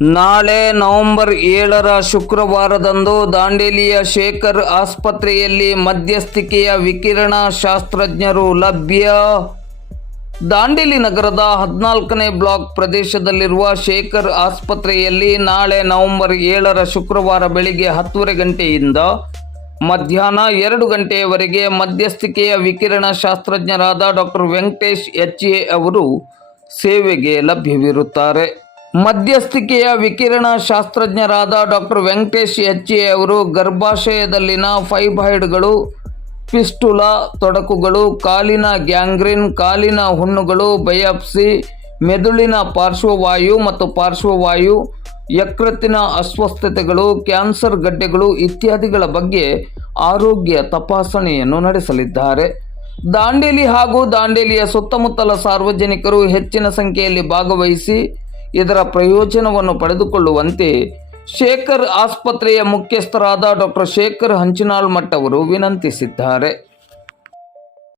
ನಾಳೆ ನವೆಂಬರ್ ಏಳರ ಶುಕ್ರವಾರದಂದು ದಾಂಡೇಲಿಯ ಶೇಖರ್ ಆಸ್ಪತ್ರೆಯಲ್ಲಿ ಮಧ್ಯಸ್ಥಿಕೆಯ ವಿಕಿರಣ ಶಾಸ್ತ್ರಜ್ಞರು ಲಭ್ಯ. ದಾಂಡೇಲಿ ನಗರದ ಹದಿನಾಲ್ಕನೇ ಬ್ಲಾಕ್ ಪ್ರದೇಶದಲ್ಲಿರುವ ಶೇಖರ್ ಆಸ್ಪತ್ರೆಯಲ್ಲಿ ನಾಳೆ ನವೆಂಬರ್ ಏಳರ ಶುಕ್ರವಾರ ಬೆಳಿಗ್ಗೆ ಹತ್ತುವರೆ ಗಂಟೆಯಿಂದ ಮಧ್ಯಾಹ್ನ ಎರಡು ಗಂಟೆಯವರೆಗೆ ಮಧ್ಯಸ್ಥಿಕೆಯ ವಿಕಿರಣ ಶಾಸ್ತ್ರಜ್ಞರಾದ ಡಾಕ್ಟರ್ ವೆಂಕಟೇಶ್ ಎಚ್ ಎ ಅವರು ಸೇವೆಗೆ ಲಭ್ಯವಿರುತ್ತಾರೆ. ಮಧ್ಯಸ್ಥಿಕೆಯ ವಿಕಿರಣ ಶಾಸ್ತ್ರಜ್ಞರಾದ ಡಾಕ್ಟರ್ ವೆಂಕಟೇಶ್ ಎಚ್ ಎ ಅವರು ಗರ್ಭಾಶಯದಲ್ಲಿನ ಫೈಬಾಯ್ಡ್ಗಳು ಪಿಸ್ಟುಲಾ ತೊಡಕುಗಳು, ಕಾಲಿನ ಗ್ಯಾಂಗ್ರಿನ್, ಕಾಲಿನ ಹುಣ್ಣುಗಳು, ಬಯಾಪ್ಸಿ, ಮೆದುಳಿನ ಪಾರ್ಶ್ವವಾಯು ಮತ್ತು ಪಾರ್ಶ್ವವಾಯು, ಯಕೃತ್ತಿನ ಅಸ್ವಸ್ಥತೆಗಳು, ಕ್ಯಾನ್ಸರ್ ಗಡ್ಡೆಗಳು ಇತ್ಯಾದಿಗಳ ಬಗ್ಗೆ ಆರೋಗ್ಯ ತಪಾಸಣೆಯನ್ನು ನಡೆಸಲಿದ್ದಾರೆ. ದಾಂಡೇಲಿ ಹಾಗೂ ದಾಂಡೇಲಿಯ ಸುತ್ತಮುತ್ತಲ ಸಾರ್ವಜನಿಕರು ಹೆಚ್ಚಿನ ಸಂಖ್ಯೆಯಲ್ಲಿ ಭಾಗವಹಿಸಿ ಇದರ ಪ್ರಯೋಜನವನ್ನು ಪಡೆದುಕೊಳ್ಳುವಂತೆ ಶೇಖರ್ ಆಸ್ಪತ್ರೆಯ ಮುಖ್ಯಸ್ಥರಾದ ಡಾಕ್ಟರ್ ಶೇಖರ್ ಹಂಚಿನಾಳ್ ಮಠ್ ಅವರು ವಿನಂತಿಸಿದ್ದಾರೆ.